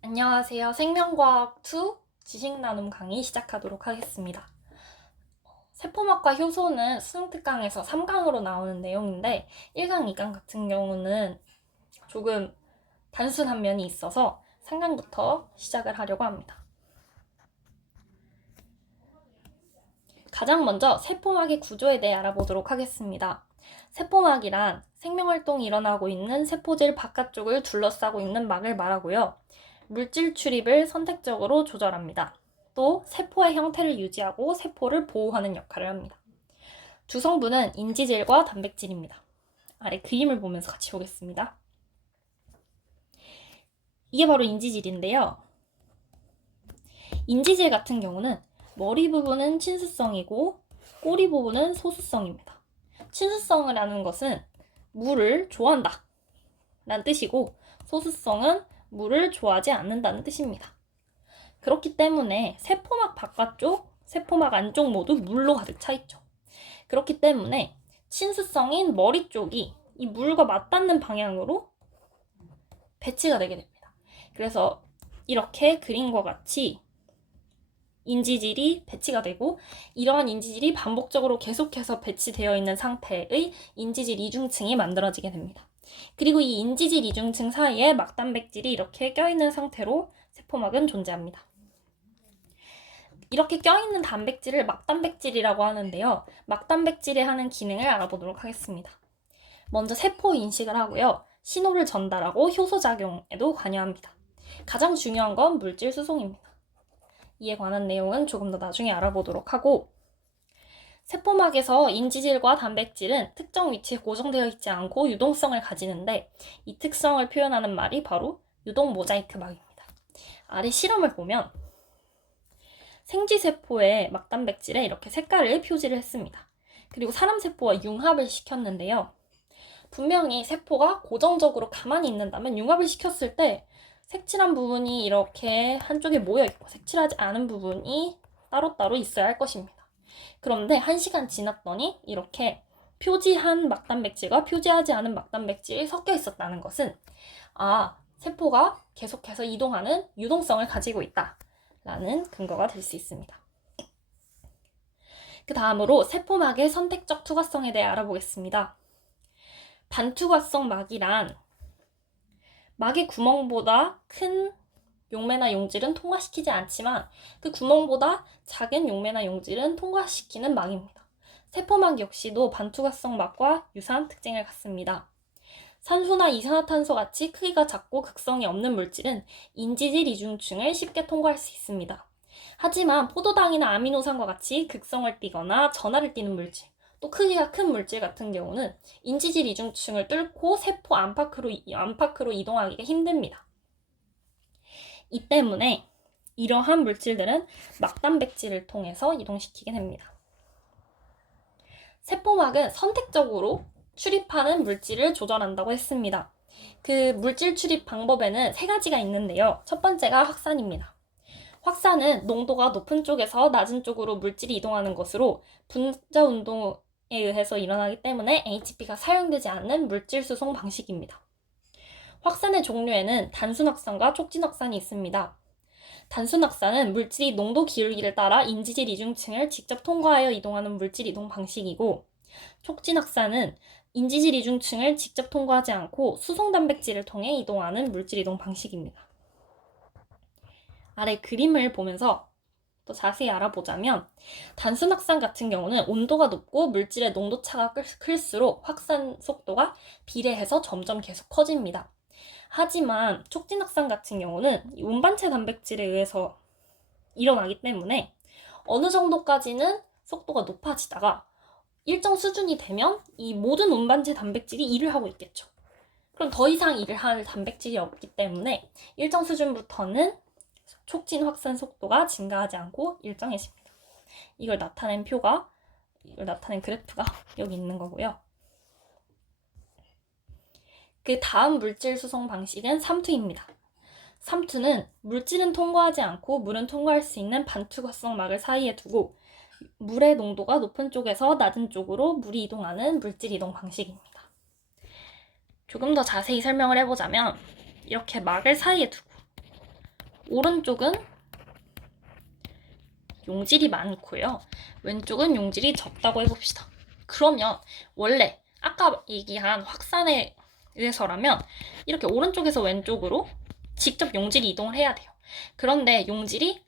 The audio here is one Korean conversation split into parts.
안녕하세요. 생명과학 2 지식 나눔 강의 시작하도록 하겠습니다. 세포막과 효소는 수능특강에서 3강으로 나오는 내용인데 1강, 2강 같은 경우는 조금 단순한 면이 있어서 3강부터 시작을 하려고 합니다. 가장 먼저 세포막의 구조에 대해 알아보도록 하겠습니다. 세포막이란 생명활동이 일어나고 있는 세포질 바깥쪽을 둘러싸고 있는 막을 말하고요. 물질 출입을 선택적으로 조절합니다. 또 세포의 형태를 유지하고 세포를 보호하는 역할을 합니다. 주성분은 인지질과 단백질입니다. 아래 그림을 보면서 같이 보겠습니다. 이게 바로 인지질인데요. 인지질 같은 경우는 머리 부분은 친수성이고 꼬리 부분은 소수성입니다. 친수성이라는 것은 물을 좋아한다 라는 뜻이고 소수성은 물을 좋아하지 않는다는 뜻입니다. 그렇기 때문에 세포막 바깥쪽, 세포막 안쪽 모두 물로 가득 차 있죠. 그렇기 때문에 친수성인 머리 쪽이 이 물과 맞닿는 방향으로 배치가 되게 됩니다. 그래서 이렇게 그림과 같이 인지질이 배치가 되고 이러한 인지질이 반복적으로 계속해서 배치되어 있는 상태의 인지질 이중층이 만들어지게 됩니다. 그리고 이 인지질 이중층 사이에 막단백질이 이렇게 껴있는 상태로 세포막은 존재합니다. 이렇게 껴있는 단백질을 막단백질이라고 하는데요. 막단백질이 하는 기능을 알아보도록 하겠습니다. 먼저 세포 인식을 하고요. 신호를 전달하고 효소작용에도 관여합니다. 가장 중요한 건 물질 수송입니다. 이에 관한 내용은 조금 더 나중에 알아보도록 하고 세포막에서 인지질과 단백질은 특정 위치에 고정되어 있지 않고 유동성을 가지는데 이 특성을 표현하는 말이 바로 유동 모자이크 막입니다. 아래 실험을 보면 생쥐세포의 막단백질에 이렇게 색깔을 표시를 했습니다. 그리고 사람 세포와 융합을 시켰는데요. 분명히 세포가 고정적으로 가만히 있는다면 융합을 시켰을 때 색칠한 부분이 이렇게 한쪽에 모여있고 색칠하지 않은 부분이 따로따로 있어야 할 것입니다. 그런데 1시간 지났더니 이렇게 표지한 막단백질과 표지하지 않은 막단백질이 섞여 있었다는 것은 세포가 계속해서 이동하는 유동성을 가지고 있다라는 근거가 될 수 있습니다. 그 다음으로 세포막의 선택적 투과성에 대해 알아보겠습니다. 반투과성 막이란 막의 구멍보다 큰 용매나 용질은 통과시키지 않지만 그 구멍보다 작은 용매나 용질은 통과시키는 막입니다. 세포막 역시도 반투과성 막과 유사한 특징을 갖습니다. 산소나 이산화탄소 같이 크기가 작고 극성이 없는 물질은 인지질 이중층을 쉽게 통과할 수 있습니다. 하지만 포도당이나 아미노산과 같이 극성을 띠거나 전하를 띠는 물질, 또 크기가 큰 물질 같은 경우는 인지질 이중층을 뚫고 세포 안팎으로 이동하기가 힘듭니다. 이 때문에 이러한 물질들은 막단백질을 통해서 이동시키게 됩니다. 세포막은 선택적으로 출입하는 물질을 조절한다고 했습니다. 그 물질 출입 방법에는 3가지가 있는데요. 첫 번째가 확산입니다. 확산은 농도가 높은 쪽에서 낮은 쪽으로 물질이 이동하는 것으로 분자 운동에 의해서 일어나기 때문에 HP가 사용되지 않는 물질 수송 방식입니다. 확산의 종류에는 단순 확산과 촉진 확산이 있습니다. 단순 확산은 물질이 농도 기울기를 따라 인지질 이중층을 직접 통과하여 이동하는 물질 이동 방식이고, 촉진 확산은 인지질 이중층을 직접 통과하지 않고 수송 단백질을 통해 이동하는 물질 이동 방식입니다. 아래 그림을 보면서 또 자세히 알아보자면 단순 확산 같은 경우는 온도가 높고 물질의 농도차가 클수록 확산 속도가 비례해서 점점 계속 커집니다. 하지만 촉진 확산 같은 경우는 운반체 단백질에 의해서 일어나기 때문에 어느 정도까지는 속도가 높아지다가 일정 수준이 되면 이 모든 운반체 단백질이 일을 하고 있겠죠. 그럼 더 이상 일을 할 단백질이 없기 때문에 일정 수준부터는 촉진 확산 속도가 증가하지 않고 일정해집니다. 이걸 나타낸 그래프가 여기 있는 거고요. 그 다음 물질 수송 방식은 삼투입니다. 삼투는 물질은 통과하지 않고 물은 통과할 수 있는 반투과성 막을 사이에 두고 물의 농도가 높은 쪽에서 낮은 쪽으로 물이 이동하는 물질 이동 방식입니다. 조금 더 자세히 설명을 해보자면 이렇게 막을 사이에 두고 오른쪽은 용질이 많고요. 왼쪽은 용질이 적다고 해봅시다. 그러면 원래 아까 얘기한 확산에 의해서라면 이렇게 오른쪽에서 왼쪽으로 직접 용질이 이동을 해야 돼요. 그런데 용질이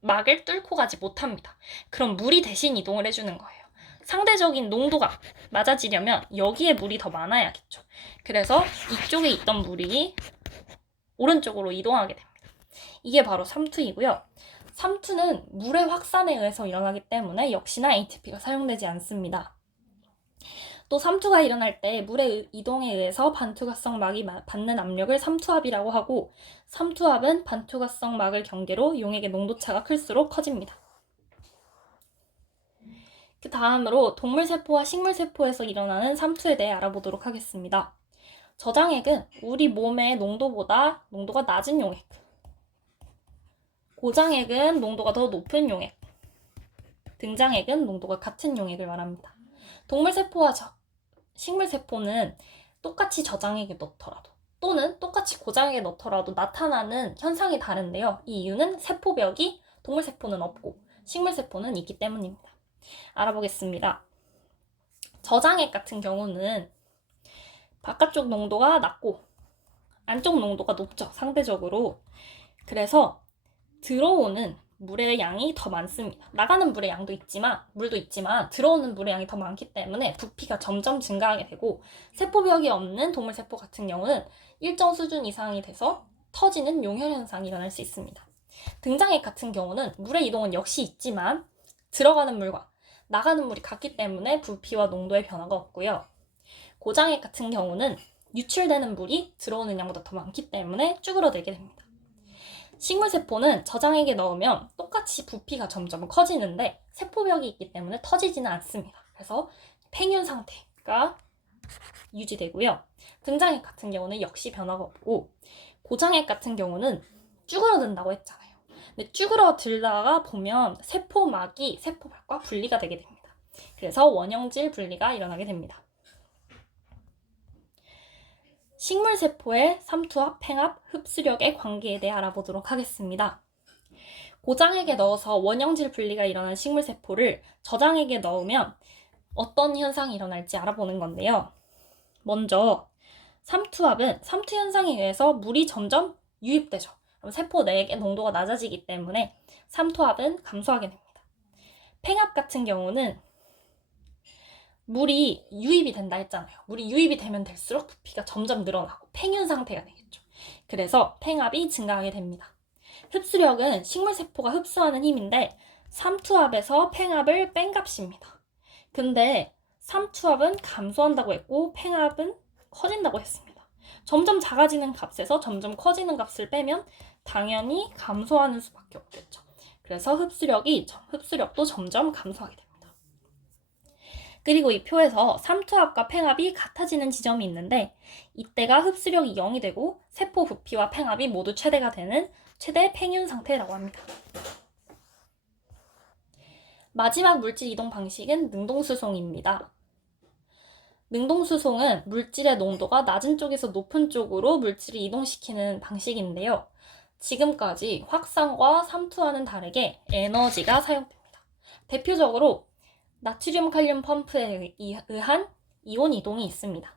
막을 뚫고 가지 못합니다. 그럼 물이 대신 이동을 해주는 거예요. 상대적인 농도가 맞아지려면 여기에 물이 더 많아야겠죠. 그래서 이쪽에 있던 물이 오른쪽으로 이동하게 됩니다. 이게 바로 삼투이고요. 삼투는 물의 확산에 의해서 일어나기 때문에 역시나 ATP가 사용되지 않습니다. 또 삼투가 일어날 때 물의 이동에 의해서 반투과성 막이 받는 압력을 삼투압이라고 하고, 삼투압은 반투과성 막을 경계로 용액의 농도차가 클수록 커집니다. 그 다음으로 동물세포와 식물세포에서 일어나는 삼투에 대해 알아보도록 하겠습니다. 저장액은 우리 몸의 농도보다 농도가 낮은 용액, 고장액은 농도가 더 높은 용액, 등장액은 농도가 같은 용액을 말합니다. 동물세포와 식물세포는 똑같이 저장액에 넣더라도 또는 똑같이 고장액에 넣더라도 나타나는 현상이 다른데요. 이 이유는 세포벽이 동물세포는 없고 식물세포는 있기 때문입니다. 알아보겠습니다. 저장액 같은 경우는 바깥쪽 농도가 낮고 안쪽 농도가 높죠. 상대적으로. 그래서 들어오는 물의 양이 더 많습니다. 나가는 물의 양도 있지만, 물도 있지만 들어오는 물의 양이 더 많기 때문에 부피가 점점 증가하게 되고, 세포벽이 없는 동물세포 같은 경우는 일정 수준 이상이 돼서 터지는 용혈 현상이 일어날 수 있습니다. 등장액 같은 경우는 물의 이동은 역시 있지만 들어가는 물과 나가는 물이 같기 때문에 부피와 농도의 변화가 없고요. 고장액 같은 경우는 유출되는 물이 들어오는 양보다 더 많기 때문에 쭈그러들게 됩니다. 식물세포는 저장액에 넣으면 똑같이 부피가 점점 커지는데 세포벽이 있기 때문에 터지지는 않습니다. 그래서 팽윤 상태가 유지되고요. 등장액 같은 경우는 역시 변화가 없고, 고장액 같은 경우는 쭈그러든다고 했잖아요. 근데 쭈그러들다가 보면 세포막이 세포벽과 분리가 되게 됩니다. 그래서 원형질 분리가 일어나게 됩니다. 식물세포의 삼투압, 팽압, 흡수력의 관계에 대해 알아보도록 하겠습니다. 고장액에 넣어서 원형질 분리가 일어난 식물세포를 저장액에 넣으면 어떤 현상이 일어날지 알아보는 건데요. 먼저 삼투압은 삼투 현상에 의해서 물이 점점 유입되죠. 그럼 세포 내의 농도가 낮아지기 때문에 삼투압은 감소하게 됩니다. 팽압 같은 경우는 물이 유입이 된다 했잖아요. 물이 유입이 되면 될수록 부피가 점점 늘어나고 팽윤 상태가 되겠죠. 그래서 팽압이 증가하게 됩니다. 흡수력은 식물세포가 흡수하는 힘인데 삼투압에서 팽압을 뺀 값입니다. 근데 삼투압은 감소한다고 했고 팽압은 커진다고 했습니다. 점점 작아지는 값에서 점점 커지는 값을 빼면 당연히 감소하는 수밖에 없겠죠. 그래서 흡수력도 점점 감소하게 됩니다. 그리고 이 표에서 삼투압과 팽압이 같아지는 지점이 있는데 이때가 흡수력이 0이 되고 세포 부피와 팽압이 모두 최대가 되는 최대 팽윤 상태라고 합니다. 마지막 물질 이동 방식은 능동수송입니다. 능동수송은 물질의 농도가 낮은 쪽에서 높은 쪽으로 물질을 이동시키는 방식인데요. 지금까지 확산과 삼투와는 다르게 에너지가 사용됩니다. 대표적으로 나트륨 칼륨 펌프에 의한 이온 이동이 있습니다.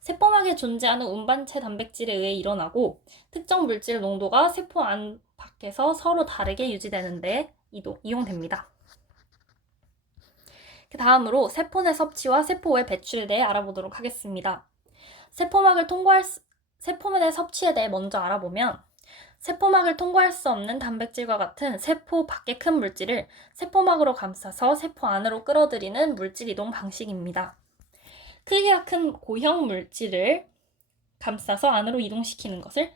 세포막에 존재하는 운반체 단백질에 의해 일어나고 특정 물질 농도가 세포 안 밖에서 서로 다르게 유지되는데 이용됩니다. 그 다음으로 세포 내 섭취와 세포 외 배출에 대해 알아보도록 하겠습니다. 세포 내 섭취에 대해 먼저 알아보면 세포막을 통과할 수 없는 단백질과 같은 세포 밖의 큰 물질을 세포막으로 감싸서 세포 안으로 끌어들이는 물질 이동 방식입니다. 크기가 큰 고형 물질을 감싸서 안으로 이동시키는 것을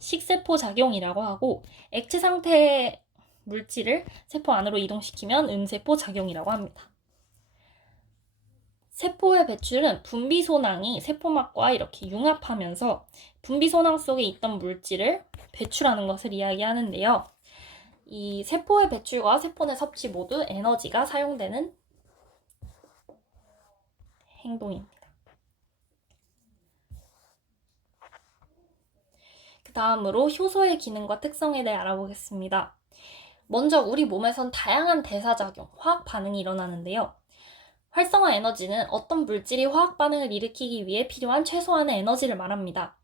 식세포 작용이라고 하고, 액체 상태의 물질을 세포 안으로 이동시키면 음세포 작용이라고 합니다. 세포의 배출은 분비소낭이 세포막과 이렇게 융합하면서 분비소낭 속에 있던 물질을 배출하는 것을 이야기하는데요. 이 세포의 배출과 세포 내 섭취 모두 에너지가 사용되는 행동입니다. 그 다음으로 효소의 기능과 특성에 대해 알아보겠습니다. 먼저 우리 몸에선 다양한 대사작용, 화학 반응이 일어나는데요. 활성화 에너지는 어떤 물질이 화학 반응을 일으키기 위해 필요한 최소한의 에너지를 말합니다.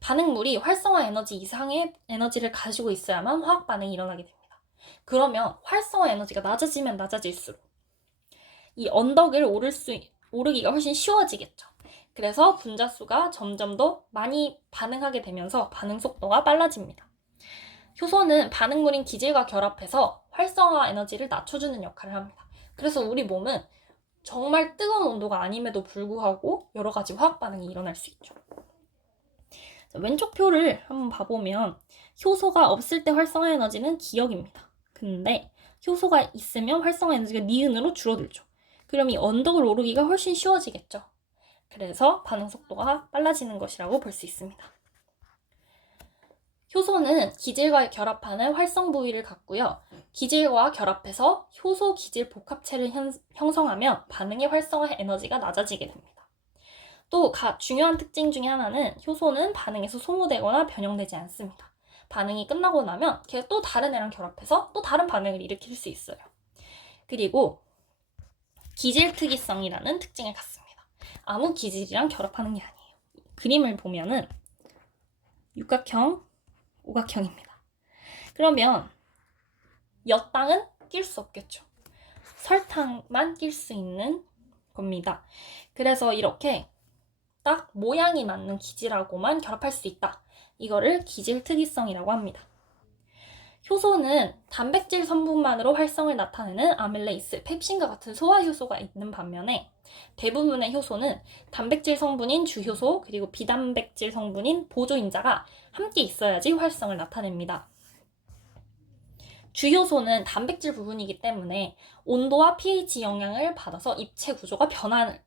반응물이 활성화 에너지 이상의 에너지를 가지고 있어야만 화학 반응이 일어나게 됩니다. 그러면 활성화 에너지가 낮아지면 낮아질수록 이 언덕을 오르기가 훨씬 쉬워지겠죠. 그래서 분자수가 점점 더 많이 반응하게 되면서 반응 속도가 빨라집니다. 효소는 반응물인 기질과 결합해서 활성화 에너지를 낮춰주는 역할을 합니다. 그래서 우리 몸은 정말 뜨거운 온도가 아님에도 불구하고 여러 가지 화학 반응이 일어날 수 있죠. 왼쪽 표를 한번 봐보면 효소가 없을 때 활성화 에너지는 기역입니다. 근데 효소가 있으면 활성화 에너지가 니은으로 줄어들죠. 그럼 이 언덕을 오르기가 훨씬 쉬워지겠죠. 그래서 반응 속도가 빨라지는 것이라고 볼 수 있습니다. 효소는 기질과 결합하는 활성 부위를 갖고요. 기질과 결합해서 효소 기질 복합체를 형성하면 반응의 활성화 에너지가 낮아지게 됩니다. 또 중요한 특징 중에 하나는 효소는 반응에서 소모되거나 변형되지 않습니다. 반응이 끝나고 나면 걔가 또 다른 애랑 결합해서 또 다른 반응을 일으킬 수 있어요. 그리고 기질 특이성이라는 특징을 갖습니다. 아무 기질이랑 결합하는 게 아니에요. 그림을 보면은 육각형, 오각형입니다. 그러면 엿당은 낄 수 없겠죠. 설탕만 낄 수 있는 겁니다. 그래서 이렇게 딱 모양이 맞는 기질하고만 결합할 수 있다. 이거를 기질 특이성이라고 합니다. 효소는 단백질 성분만으로 활성을 나타내는 아밀레이스, 펩신과 같은 소화효소가 있는 반면에 대부분의 효소는 단백질 성분인 주효소 그리고 비단백질 성분인 보조인자가 함께 있어야지 활성을 나타냅니다. 주효소는 단백질 부분이기 때문에 온도와 pH 영향을 받아서 입체 구조가 변할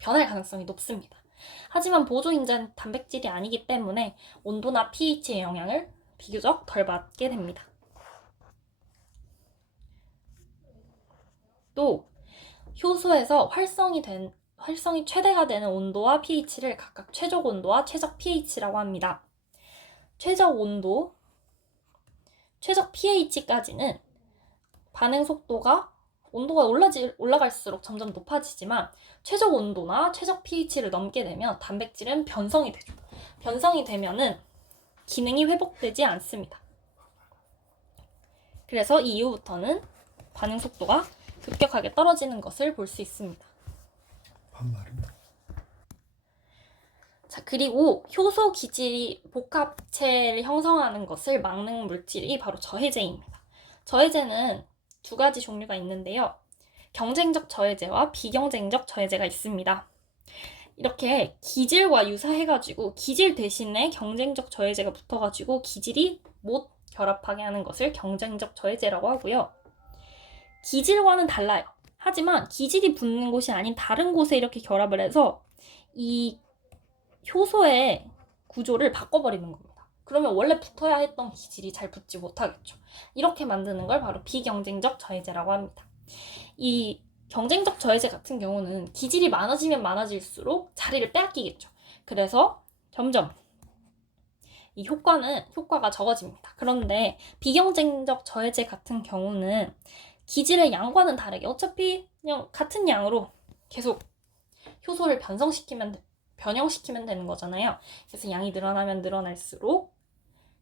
가능성이 높습니다. 하지만 보조인자는 단백질이 아니기 때문에 온도나 pH의 영향을 비교적 덜 받게 됩니다. 또 효소에서 활성이 최대가 되는 온도와 pH를 각각 최적 온도와 최적 pH라고 합니다. 최적 온도, 최적 pH까지는 반응 속도가 온도가 올라갈수록 점점 높아지지만 최적 온도나 최적 pH를 넘게 되면 단백질은 변성이 되죠. 변성이 되면은 기능이 회복되지 않습니다. 그래서 이 이후부터는 반응 속도가 급격하게 떨어지는 것을 볼 수 있습니다. 반말은? 자, 그리고 효소 기질 복합체를 형성하는 것을 막는 물질이 바로 저해제입니다. 저해제는 두 가지 종류가 있는데요. 경쟁적 저해제와 비경쟁적 저해제가 있습니다. 이렇게 기질과 유사해가지고 기질 대신에 경쟁적 저해제가 붙어가지고 기질이 못 결합하게 하는 것을 경쟁적 저해제라고 하고요. 기질과는 달라요. 하지만 기질이 붙는 곳이 아닌 다른 곳에 이렇게 결합을 해서 이 효소의 구조를 바꿔버리는 겁니다. 그러면 원래 붙어야 했던 기질이 잘 붙지 못하겠죠. 이렇게 만드는 걸 바로 비경쟁적 저해제라고 합니다. 이 경쟁적 저해제 같은 경우는 기질이 많아지면 많아질수록 자리를 빼앗기겠죠. 그래서 점점 이 효과가 적어집니다. 그런데 비경쟁적 저해제 같은 경우는 기질의 양과는 다르게 어차피 그냥 같은 양으로 계속 효소를 변형시키면 되는 거잖아요. 그래서 양이 늘어나면 늘어날수록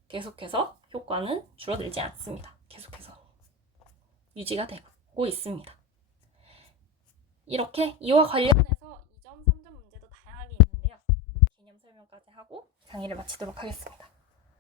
계속해서 효과는 줄어들지 않습니다. 계속해서 유지가 되고 있습니다. 이렇게 이와 관련해서 2점, 3점 문제도 다양하게 있는데요. 개념 설명까지 하고 강의를 마치도록 하겠습니다.